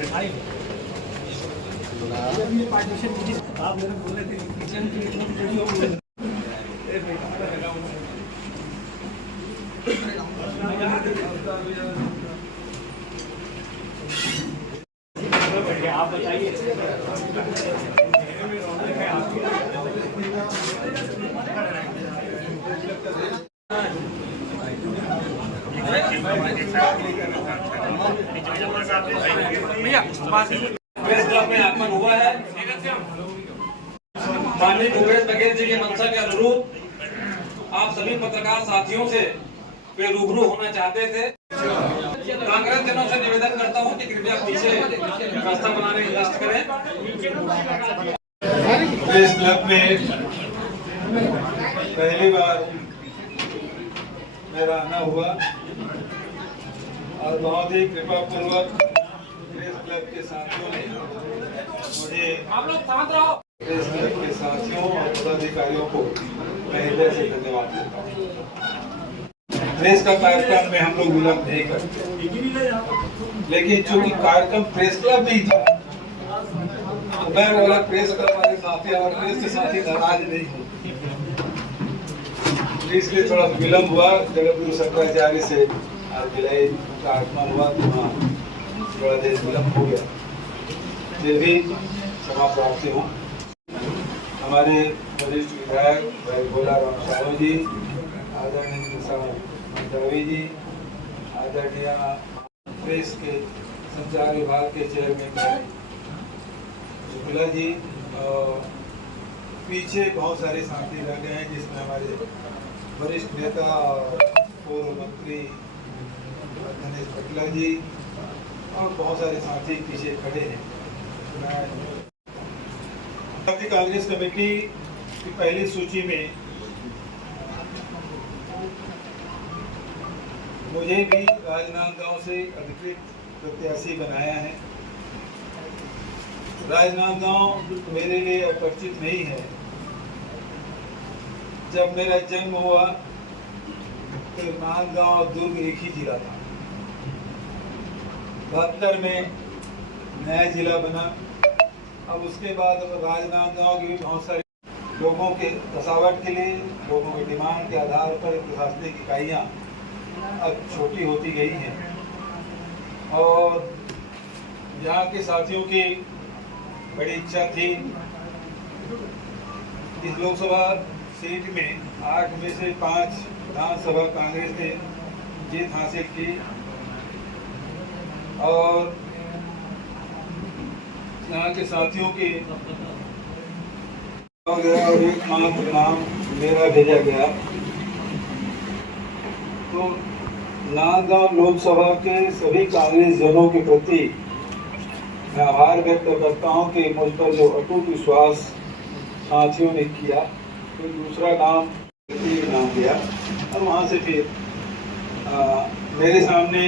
आप मेरे बोल रहे थे किचन की आप बताइए। भैया प्रेस क्लब में आगमन हुआ है। माननीय भूपेश बघेल जी के मंशा के अनुरूप आप सभी पत्रकार साथियों से वे रूबरू होना चाहते थे। कांग्रेस जनों से निवेदन करता हूं कि कृपया पीछे व्यवस्था बनाने की कोशिश करें। प्रेस क्लब में पहली बार मेरा आना हुआ और बहुत ही कृपापूर्वक प्रेस क्लब के साथियों ने मुझे प्रेस क्लब के साथियों और पदाधिकारियों को मैं हृदय से धन्यवाद देता हूँ। प्रेस का कार्यक्रम में हम लोग विलंब नहीं करते, लेकिन चूंकि कार्यक्रम प्रेस क्लब में ही था तो मैं बोला प्रेस क्लब वाले साथी और प्रेस के साथी नाराज नहीं हो, इसलिए थोड़ा विलंब हुआ। जगत गुरु शंकराचार्य से आज विलय का आगमन हुआ तो वहाँ थोड़ा देर विलंब हो गया, फिर भी क्षमा प्राप्ति हूँ। हमारे वरिष्ठ विधायक भाई भोला राम साहू जी, आदरणीय मंत्रावी जी, आदरणीय प्रेस के संचार विभाग के चेयरमैन शुक्ला जी, पीछे बहुत सारे साथी लगे हैं जिसमें हमारे वरिष्ठ नेता और पूर्व मंत्री गणेश पटला जी और बहुत सारे साथी पीछे खड़े हैं। कांग्रेस कमेटी की पहली सूची में मुझे भी राजनांदगांव से अधिकृत प्रत्याशी बनाया है। राजनांदगांव मेरे लिए अपरिचित नहीं है। जब मेरा जन्म हुआ तो नांदगांव और दुर्ग एक ही जिला था। 72 में नया जिला बना। अब उसके बाद राजनांदगांव के भी बहुत सारे लोगों के बसावट के लिए, लोगों के डिमांड के आधार पर प्रशासनिक इकाइयाँ अब छोटी होती गई हैं और यहाँ के साथियों की बड़ी इच्छा थी इस लोकसभा सीट में 8 में से 5 विधानसभा कांग्रेस ने जीत हासिल की और यहाँ के साथियों की और एकमात्र नाम मेरा भेजा गया। तो नांदगांव लोकसभा के सभी कांग्रेस जनों के प्रति मैं आभार व्यक्त करता हूं कि मुझ पर जो अटूट विश्वास साथियों ने किया, तो दूसरा नाम दिया और वहां से फिर मेरे सामने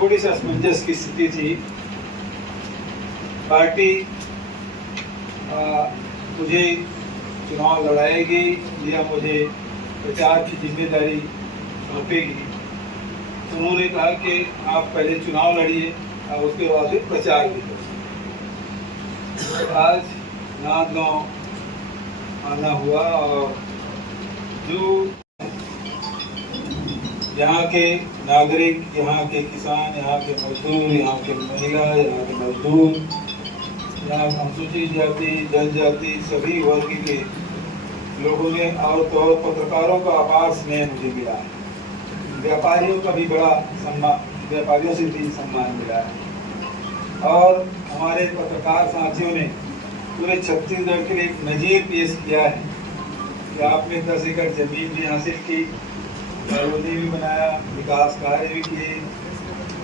थोड़ी सी असमंजस की स्थिति थी। पार्टी मुझे चुनाव लड़ाएगी या मुझे प्रचार की जिम्मेदारी सौंपेगी, तो उन्होंने कहा कि आप पहले चुनाव लड़िए और उसके बाद फिर प्रचार भी करें। आज नांदगांव आना हुआ और जो यहाँ के नागरिक, यहाँ के किसान, यहाँ के मजदूर, यहाँ के महिला, यहाँ के मजदूर, यहाँ अनुसूचित जाति, जनजाति, सभी वर्ग के लोगों ने और तो पत्रकारों का अपार स्नेह मुझे मिला है। व्यापारियों का भी बड़ा सम्मान, व्यापारियों से भी सम्मान मिला है और हमारे पत्रकार साथियों ने पूरे छत्तीसगढ़ के लिए एक नजीर पेश किया है कि आपने 10 एकड़ जमीन भी हासिल की, कॉलोनी भी बनाया, विकास कार्य भी किए,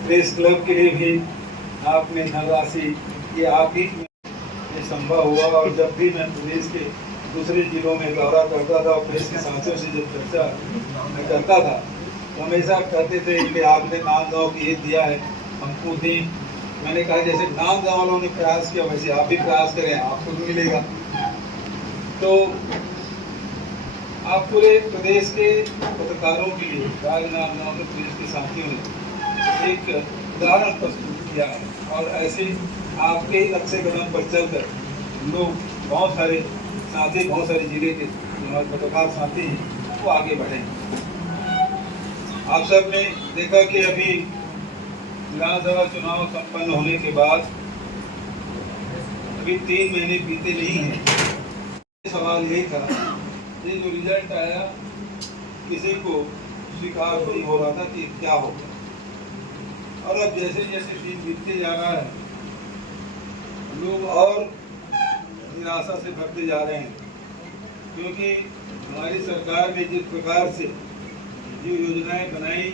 प्रेस क्लब के लिए भी आपने धनराशि, ये आप ही ये संभव हुआ। और जब भी मैं प्रदेश के दूसरे जिलों में दौरा करता था और प्रेस के साथियों से जब चर्चा मैं करता था तो हमेशा कहते थे कि आपने नांदगांव की ये दिया है, हमको दी। मैंने कहा जैसे नांदगांव वालों ने प्रयास किया वैसे आप भी प्रयास करें, आपको भी मिलेगा। तो आप पूरे प्रदेश के पत्रकारों के लिए राजनांदगांव के प्रदेश के साथियों ने एक उदाहरण प्रस्तुत किया है। और ऐसे आपके ही नक्शे कदम पर चलकर लोग बहुत सारे साथी, बहुत सारे जिले के हमारे पत्रकार साथी हैं वो आगे बढ़े। आप सब ने देखा कि अभी विधानसभा चुनाव संपन्न होने के बाद अभी 3 महीने बीते नहीं हैं। सवाल यही था, ये जो रिजल्ट आया किसी को स्वीकार नहीं हो रहा था कि क्या होगा, और अब जैसे जैसे दिन बीतते जा रहा है लोग और निराशा से भरते जा रहे हैं, क्योंकि हमारी सरकार ने जिस प्रकार से जो योजनाएं बनाई,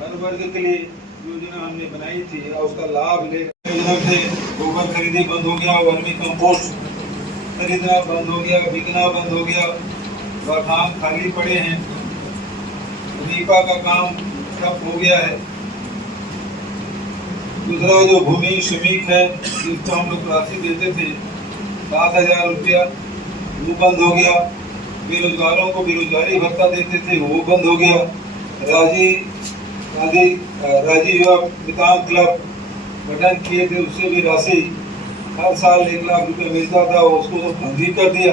हर वर्ग के लिए योजना हमने बनाई थी और उसका लाभ ले योजना से गोबर खरीदी बंद हो गया, वर्मी कंपोस्ट खरीदना बंद हो गया, बिकना बंद हो गया, गौठान खाली पड़े हैं, नीपा का काम ठप हो गया है। दूसरा जो भूमि श्रमिक है जिसको हम लोग राशि देते थे 7,000 रुपया, वो बंद हो गया। बेरोजगारों को बेरोजगारी भत्ता देते थे वो बंद हो गया। राजीव युवा विकास क्लब गठन किए थे, उससे भी राशि हर साल 1 लाख रुपये मिलता था, उसको तो बंद ही कर दिया।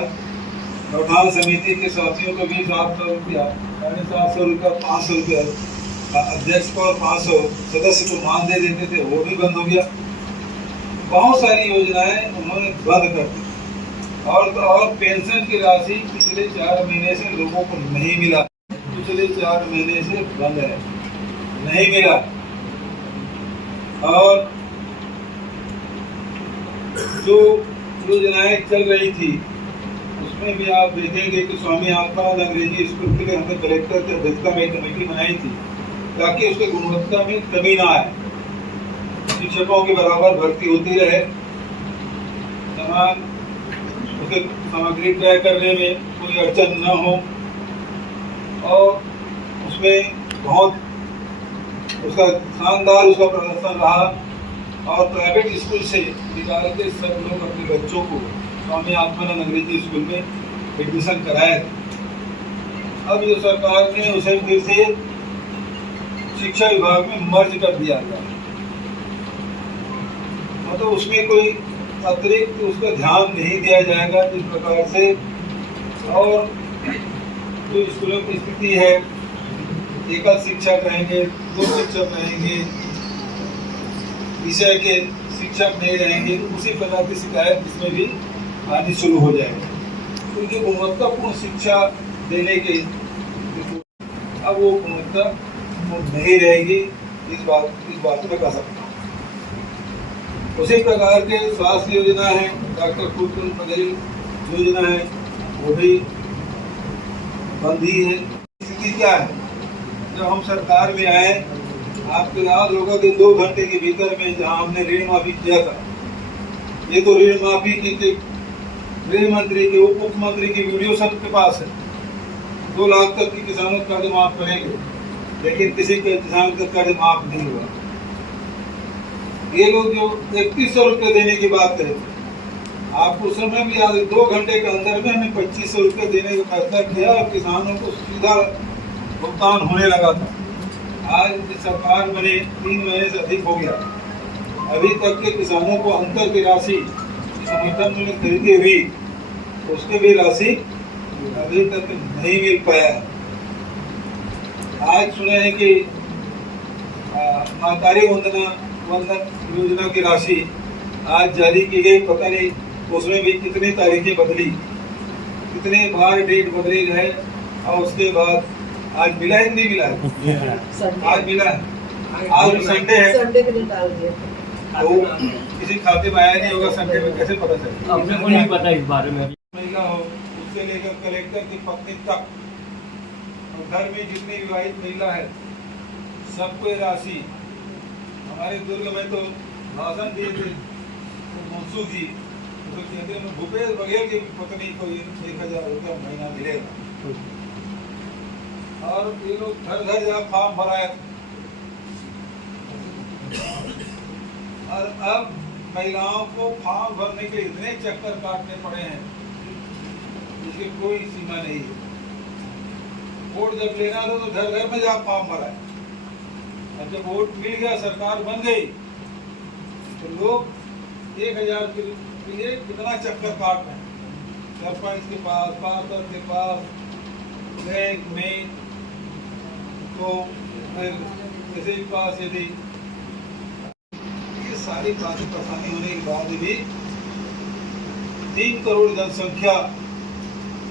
गौठान समिति के साथियों को भी 700 रुपया, 750 रुपया, 500 रुपया अध्यक्ष को और 500 सदस्य को मान दे देते थे, वो भी बंद हो गया। बहुत सारी योजनाएं उन्होंने बंद कर दी। और पेंशन की राशि पिछले 4 महीने से लोगों को नहीं मिला, पिछले 4 महीने से बंद है, नहीं मिला। और जो योजनाएं चल रही थी उसमें भी आप देखेंगे कि स्वामी आत्मानंद अंग्रेजी स्कूल के लिए हमने कलेक्टर की अध्यक्षता में कमेटी बनाई थी ताकि उसके गुणवत्ता में कमी ना आए, शिक्षकों के बराबर भर्ती होती रहे, समान उसके सामग्री तय करने में कोई अड़चन न हो, और उसमें बहुत उसका शानदार उसका प्रदर्शन रहा। और प्राइवेट स्कूल से निकाल के सब लोग अपने बच्चों को स्वामी आत्मानंद अंग्रेजी स्कूल में एडमिशन कराए। अब जो सरकार ने उसे फिर से शिक्षा विभाग में मर्ज कर दिया गया, मतलब उसमें कोई अतिरिक्त उसका ध्यान नहीं दिया जाएगा जिस प्रकार से। और जो स्कूलों की स्थिति है, एकल शिक्षक रहेंगे, 2 शिक्षक रहेंगे, विषय के शिक्षक नहीं रहेंगे, उसी प्रकार की शिकायत इसमें भी आनी शुरू हो जाएगी। क्योंकि गुणवत्तापूर्ण शिक्षा देने के अब वो गुणवत्ता नहीं रहेगी, इस बात में कह सकता हूँ। उसी प्रकार के स्वास्थ्य योजना है, डॉक्टर कुलकुल पटेल योजना है, वो भी बंद ही है। स्थिति क्या है, जब हम सरकार में आए आपको याद होगा कि 2 घंटे के भीतर में जहां हमने ऋण माफी किया था, ये तो ऋण माफी की गृह मंत्री के उप मुख्यमंत्री की वीडियो सबके पास है। 2 लाख तक की किसानों का कर्ज माफ करेंगे, लेकिन किसी के किसान का कर्ज माफ नहीं हुआ। ये लोग जो 3100 रुपये देने की बात करें, आपको उस समय भी याद है 2 घंटे के अंदर में हमने 2500 रुपये देने का फैसला किया और किसानों को सीधा भुगतान होने लगा था। आज सरकार बने 3 महीने से अधिक हो गया, अभी तक के किसानों को अंतर की राशि समर्थन मूल्य खरीदी हुई उसके भी राशि अभी तक नहीं मिल पाया है। आज सुने हैं कि महतारी वंदन योजना की राशि आज जारी की गई, पता नहीं उसमें भी कितनी तारीखें बदली, कितने बार डेट बदली गए, और उसके बाद आज मिला है कि नहीं मिला है? आज मिला है, आज संडे है, संडे के दिन डाल दिया तो किसी खाते में आया नहीं होगा, संडे में कैसे पता चलेगा? हमने को नहीं पता इस बारे में। महिला हो उससे लेकर कलेक्टर की पत्नी तक, और घर में जितनी विवाहित महिला है सबको ये राशि। हमारे दुर्ग में तो भाषण दिए थे मनसूख जी, तो कहते हैं भूपेश बघेल की पत्नी को 1,000 रुपया महीना मिलेगा। और ये लोग घर घर जा फॉर्म भराए, और अब महिलाओं को फॉर्म भरने के इतने चक्कर काटने पड़े हैं जिसकी कोई सीमा नहीं है। वोट जब लेना था तो घर घर में जा फॉर्म भराए, और जब वोट मिल गया, सरकार बन गई, तो लोग 1000 के लिए कितना चक्कर काट रहे हैं, सरपंच के पास, पार्षद के पास, बैंक में, तो फिर किसी के पास। यदि ये सारी बातें परेशानी होने के बाद भी 3 करोड़ जनसंख्या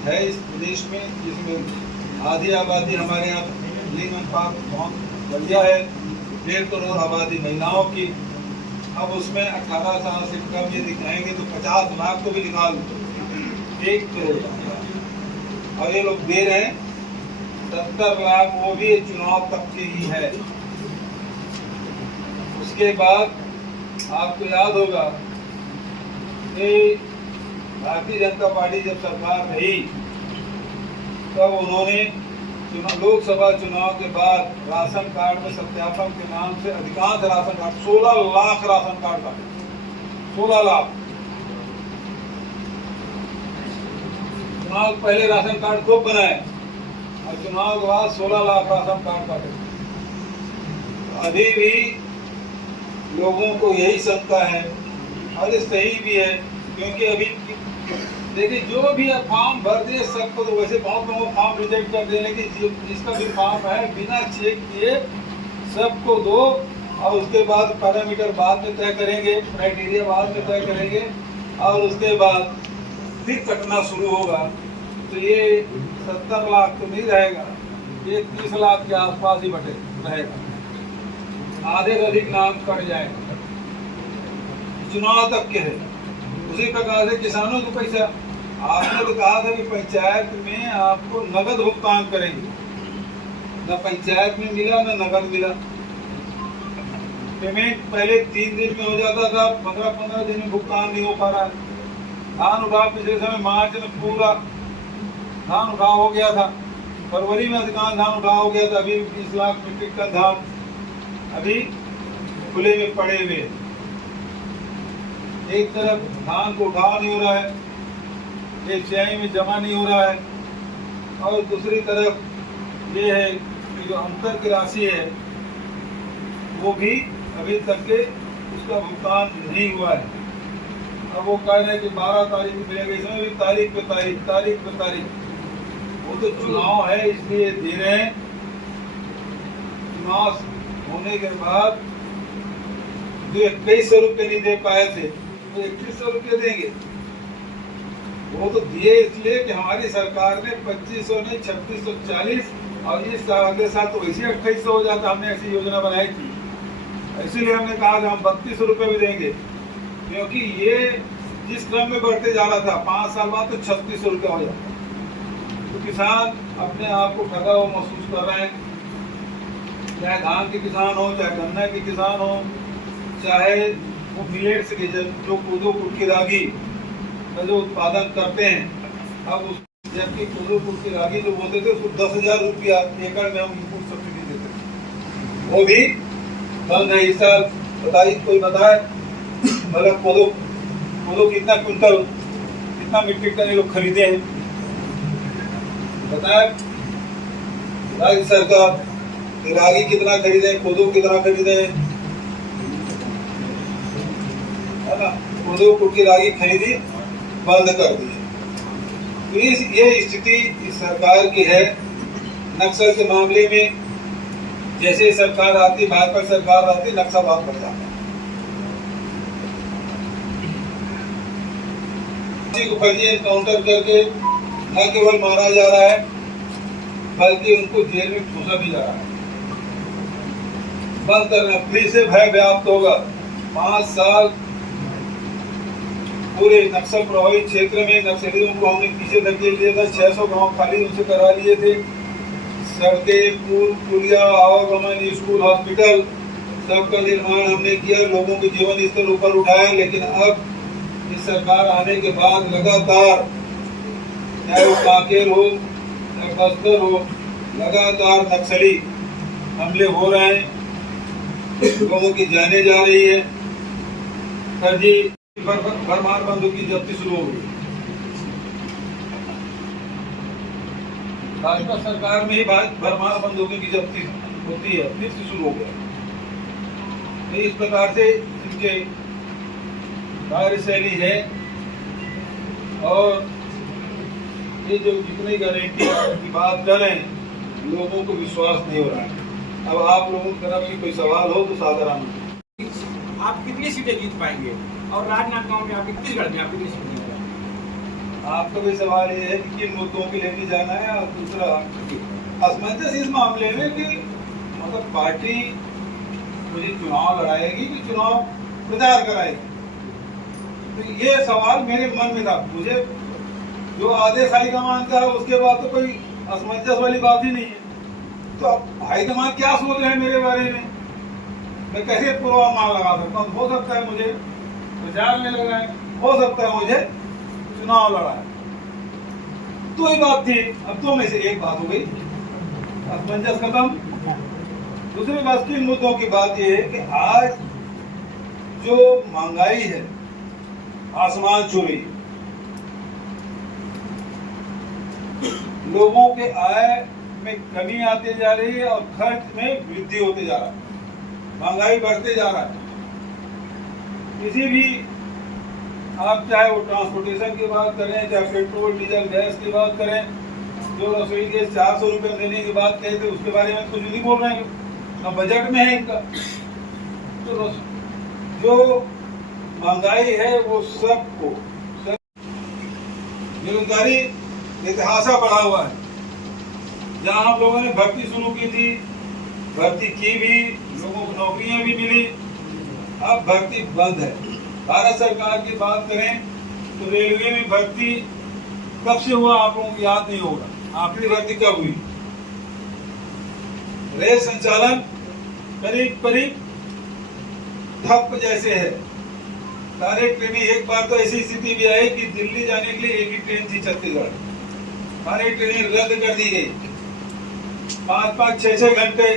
है इस प्रदेश में, जिसमें आधी आबादी हमारे यहाँ लिंग अनुपात बहुत बढ़िया है, 1.5 करोड़ आबादी महिलाओं की। अब उसमें 18 साल से कम ये दिखाएंगे तो 50 लाख को भी निकाल 1 करोड़, और ये लोग दे रहे हैं 70 लाख, वो भी चुनाव तक के ही है। उसके बाद आपको याद होगा कि भारतीय जनता पार्टी जब सरकार रही तब उन्होंने लोकसभा चुनाव के बाद राशन कार्ड में सत्यापन के नाम से अधिकांश ration card, 16 lakh ration card काटे, 16 लाख। चुनाव पहले राशन कार्ड खूब बनाए और चुनाव के बाद 16 लाख राशन कार्ड काटे। अभी भी लोगों को यही शंका है, और ये सही भी है, क्योंकि अभी देखिए जो भी फॉर्म भर दे सबको, तो वैसे बहुत लोगों फॉर्म रिजेक्ट कर देने की, जिसका भी फॉर्म है बिना चेक किए सबको दो, और उसके बाद पैरामीटर बाद में तय करेंगे, क्राइटेरिया बाद में तय करेंगे, और उसके बाद फिर कटना शुरू होगा। तो ये 70 लाख तो नहीं रहेगा, ये 30 लाख के आसपास ही बटे रहेगा, आधे से अधिक नाम कट जाएगा। चुनाव तक के है। उसी प्रकार से किसानों को पैसा, आपने तो कहा था कि पंचायत में आपको नगद भुगतान करेंगे, न पंचायत में मिला न नगद मिला। पेमेंट पहले 3 दिन में हो जाता था, 15-15 दिन में भुगतान नहीं हो पा रहा है। धान उठाव पिछले समय मार्च में पूरा धान उठाव हो गया था, फरवरी में अधिकांश धान उठाव हो गया था। अभी 20 लाख मीट्रिक टन धान अभी खुले में पड़े हुए। एक तरफ धान को उठाव नहीं हो रहा है, एक सिंचाई में जमा नहीं हो रहा है, और दूसरी तरफ ये है कि जो अंतर की राशि है वो भी अभी तक के उसका भुगतान नहीं हुआ है। अब वो कह रहे हैं कि 12 तारीख को मिलेगा, इसमें भी तारीख पे तारीख। वो तो चुनाव है इसलिए दे रहे हैं। चुनाव होने के बाद जो 2100 रुपये नहीं दे पाए थे तो 2100 रुपये देंगे। वो तो दिए इसलिए कि हमारी सरकार ने 2500 नहीं 3640, और इस अगले साल तो वैसे 2800 हो जाता। हमने ऐसी योजना बनाई थी, इसीलिए हमने कहा कि हम 3200 रुपये भी देंगे, क्योंकि ये जिस क्रम में बढ़ते जा रहा था 5 साल बाद तो 3600 रुपया हो जाता। तो किसान अपने आप को ठगा हुआ महसूस कर रहे हैं, चाहे धान के किसान हो, चाहे गन्ना के किसान हो, चाहे वो मिलेट्स के जो कोदो कुटकी रागी का जो उत्पादन करते हैं। अब उस जबकि कोदो कुटकी रागी जो बोलते थे उसको 10,000 रुपया एकड़ में हम इनपुट सब्सिडी देते थे, वो भी बंद है इस साल। बताइए, कोई बताए मतलब कोदो कितना क्विंटल, कितना मीट्रिक टन ये लोग खरीदे हैं, बताए राज्य सरकार। रागी कितना खरीदे, कोदो कितना खरीदे, है ना। कोदो कुटकी रागी खरीदी बंद कर दी। तो ये स्थिति इस सरकार की है। नक्सल के मामले में जैसे सरकार आती, भाजपा सरकार आती, नक्सलवाद बढ़ जाता है। किसी को फर्जी एनकाउंटर करके न केवल मारा जा रहा है बल्कि उनको जेल में ठूसा भी जा रहा है। बंद करना, फिर से भय व्याप्त होगा। 5 साल पूरे नक्सल प्रभावित क्षेत्र में नक्सलियों को हमने पीछे धकेल दिया था। 600 गांव खाली उनसे करवा लिए थे। सड़कें, पुल, पुलिया, आवागमन, स्कूल, हॉस्पिटल सबका निर्माण हमने किया, लोगों के जीवन स्तर ऊपर उठाया। लेकिन अब इस सरकार आने के बाद लगातार, चाहे वो कांकेर हो चाहे बस्तर हो, लगातार नक्सली हमले हो रहे हैं, लोगों की जाने जा रही है। फर्जी भरमार बंदूक की जब्ती शुरू हो गई। भाजपा सरकार में ही भरमार बंदूकों की जब्ती होती है, फिर से शुरू हो गया। तो इस प्रकार से इनके कार्यशैली है और ये जो जितनी गारंटी की बात कर रहे हैं लोगों को विश्वास नहीं हो रहा है। अब आप लोगों की तरफ से कोई सवाल हो तो साधारण आप कितनी सीटें जीत पाएंगे और राजनांदगांव में आपकी छत्तीसगढ़ में आप कितनी सीटें जीतेंगे? आपका भी सवाल ये है कि किन मुद्दों की लेके जाना है और दूसरा असमंजस इस मामले में कि मतलब पार्टी मुझे चुनाव लड़ाएगी कि चुनाव प्रचार कराएगी, तो ये सवाल मेरे मन में था। मुझे जो आदेश हाईकमान का है उसके बाद तो कोई असमंजस वाली बात ही नहीं है। तो अब हाईकमान क्या सोच रहे हैं मेरे बारे में, मैं कैसे पूर्वानुमान लगा सकता हूँ? हो सकता है मुझे प्रचार में लगाए, हो सकता है मुझे चुनाव लड़ाए, तो ये बात थी। अब तो में से एक बात हो गई, असमंजस खत्म। दूसरी बात किन मुद्दों की बात ये है कि आज जो महंगाई है आसमान छू रही, लोगों के आय में कमी आती जा रही है और खर्च में वृद्धि होते जा रहा है, महंगाई बढ़ते जा रहा है। किसी भी आप चाहे वो ट्रांसपोर्टेशन की बात करें, चाहे पेट्रोल डीजल गैस की बात करें, जो रसोई गैस 400 रुपये देने की बात कही थी उसके बारे में कुछ नहीं बोल रहे हैं, ना बजट में है इनका। तो जो महंगाई है वो सबको बेरोजगारी इतिहासा बढ़ा हुआ है। जहाँ हम लोगों ने भर्ती शुरू की थी, भर्ती की भी, लोगों को नौकरियां भी मिली, अब भर्ती बंद है। भारत सरकार की बात करें तो रेलवे में भर्ती कब से हुआ आप लोगों को याद नहीं होगा, आखिरी भर्ती कब हुई? रेल संचालन करीब करीब ठप जैसे है, सारे ट्रेनें। एक बार तो ऐसी स्थिति भी आई कि दिल्ली जाने के लिए एक ही ट्रेन थी छत्तीसगढ़, सारी ट्रेनें रद्द कर दी गई, 5-5, 6-6 घंटे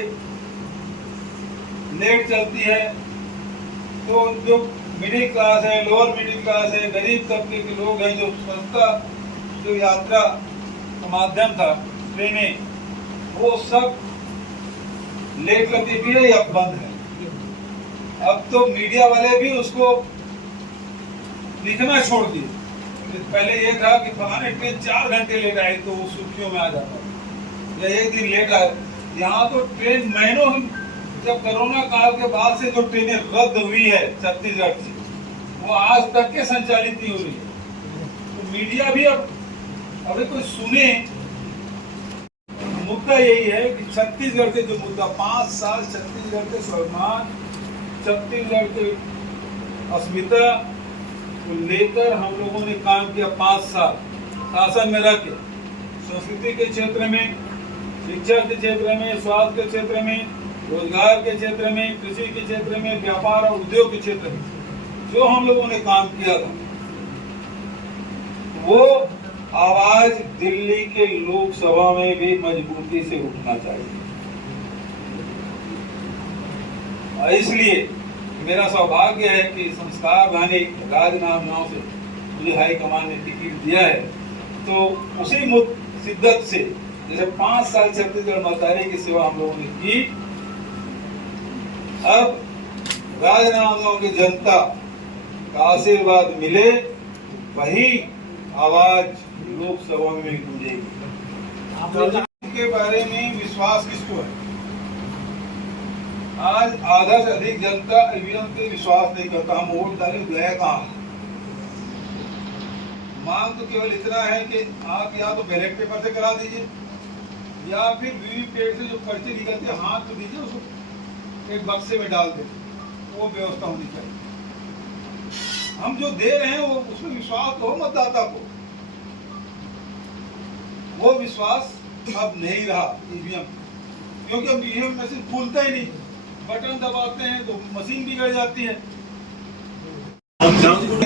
लेट चलती है। तो जो मिडिल क्लास है, लोअर मिडिल क्लास है, गरीब तबके के लोग हैं, जो सस्ता जो यात्रा का माध्यम था ट्रेनें, वो सब लेट करती भी है या बंद है। अब तो मीडिया वाले भी उसको लिखना छोड़ दिए। पहले ये था कि फलाने ट्रेन 4 घंटे लेट आई तो वो सुर्खियों में आ जाता, या एक दिन लेट आए। यहाँ तो ट्रेन महीनों, जब कोरोना काल के बाद से जो ट्रेनें रद्द हुई है छत्तीसगढ़ से, वो आज तक के संचालित नहीं हो रही है। तो मीडिया भी अब अगर कोई सुने, मुद्दा यही है कि छत्तीसगढ़ के जो मुद्दा 5 साल छत्तीसगढ़ के स्वाभिमान, छत्तीसगढ़ के अस्मिता को लेकर हम लोगों ने काम किया। 5 साल शासन में रह के संस्कृति के क्षेत्र में, शिक्षा के क्षेत्र में, स्वास्थ्य के क्षेत्र में, रोजगार के क्षेत्र में, कृषि के क्षेत्र में, व्यापार और उद्योग के क्षेत्र में जो हम लोगों ने काम किया था, वो आवाज दिल्ली के लोकसभा में भी मजबूती से उठना चाहिए। इसलिए मेरा सौभाग्य है कि संस्कार वाणी राजनांदगांव से मुझे हाईकमान ने टिकट दिया है। तो उसी शिद्दत से जैसे 5 साल छत्तीसगढ़ मतदारी की सेवा हम लोगों ने की, अब राजनांदगांव की जनता का आशीर्वाद मिले, वही आवाज लोकसभा में गूंजेगी। के बारे में विश्वास किसको है? आज आधा से अधिक जनता ईवीएम पे विश्वास नहीं करता। हम वोट डाले गया कहाँ? मांग तो केवल इतना है कि आप या तो बैलेट पेपर से करा दीजिए या फिर वीवीपैट से जो पर्चे निकलते हैं हाथ तो दीजिए, उसको एक बक्से में डाल दें, वो व्यवस्था होनी चाहिए। हम जो दे रहे हैं वो उसमें विश्वास हो मतदाता को, वो विश्वास अब नहीं रहा ईवीएम, क्योंकि अब ईवीएम मशीन खुलता ही नहीं, बटन दबाते हैं तो मशीन बिगड़ जाती है।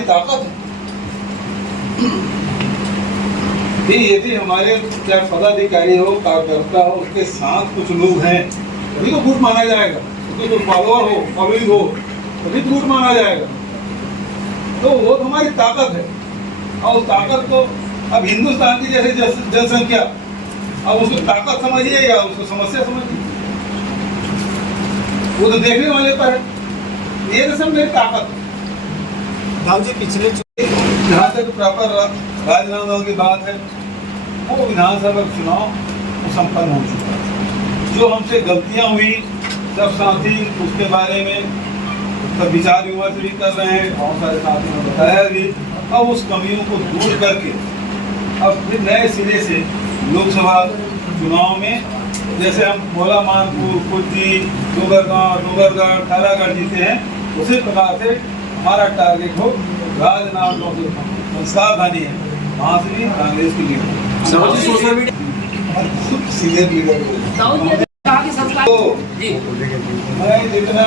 ताकत है यदि हमारे चाहे पदाधिकारी हो, कार्यकर्ता हो, उसके साथ कुछ लोग हैं तभी तो गुट माना जाएगा। उसके जो फॉलोअर हो, फॉलोइंग हो, तभी गुट माना जाएगा। तो वो हमारी ताकत है, और उस ताकत को अब हिंदुस्तान की जैसे जनसंख्या, अब उसको ताकत समझिए या उसको समस्या समझिए, वो तो देखने वाले पर है। ये तो सब मेरी ताकत है। राव जी पिछले जहाँ तक प्रॉपर राजनांदगांव की बात है, वो विधानसभा चुनाव संपन्न हो चुका है। जो हमसे गलतियां हुई सब साथी उसके बारे में सब विचार विमर्श भी कर रहे हैं, बहुत सारे साथियों ने बताया भी। अब उस कमियों को दूर करके अब फिर नए सिरे से लोकसभा चुनाव में जैसे हम भोला मानपुर, कुर्जी, डूंगरगढ़, थारागढ़ जीते हैं, उसी प्रकार से हमारा टारगेट हो राजनांदगांव जो संस्कार बनी है वहाँ से भी कांग्रेस की लीडर सीनियर लीडर तो मैं जितना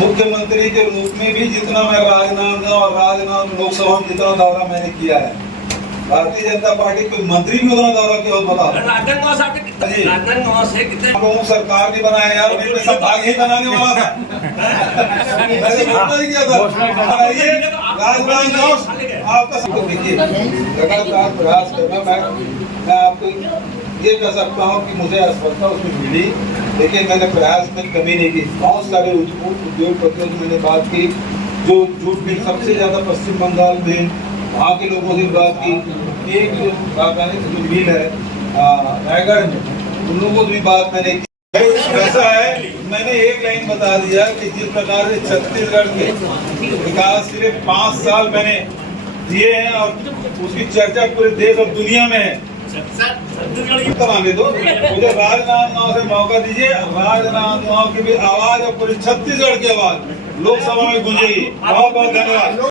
मुख्यमंत्री के रूप में भी जितना मैं राजनांदगांव और राजनांदगांव लोकसभा में जितना दौरा मैंने किया है, भारतीय जनता पार्टी कोई मंत्री भी उतना दौरा किया बताओ। राजनांदगांव से कितने लोग सरकार भी बनाए यार, मैं सब भाग ही बनाने वाला था। ऐसे घोषणा ही किया था। ये राजनांदगांव आपका सब देखिए लगातार प्रयास करना। मैं आपको ये कह सकता हूँ कि मुझे असफलता उसमें मिली, लेकिन मैंने प्रयास में कमी नहीं की। बहुत सारे उद्योगपतियों से मैंने बात की, जो जूट मिल सबसे ज्यादा पश्चिम बंगाल में, वहाँ के लोगों से बात की। एक जो मिल है रायगढ़ में, उन लोगों से भी बात मैंने की। ऐसा है, मैंने एक लाइन बता दिया कि जिस प्रकार से छत्तीसगढ़ के विकास के लिए 5 साल मैंने दिए हैं और उसकी चर्चा पूरे देश और दुनिया में है, कराने दो मुझे। राजनांदगांव से मौका दीजिए, राजनांदगांव की भी आवाज और पूरी छत्तीसगढ़ की आवाज लोकसभा में गूंजेगी। बहुत बहुत धन्यवाद।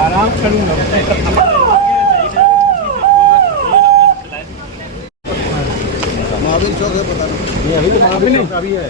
आराम करूंगा। महावीर चौक है, पता नहीं। अभी नहीं, अभी है।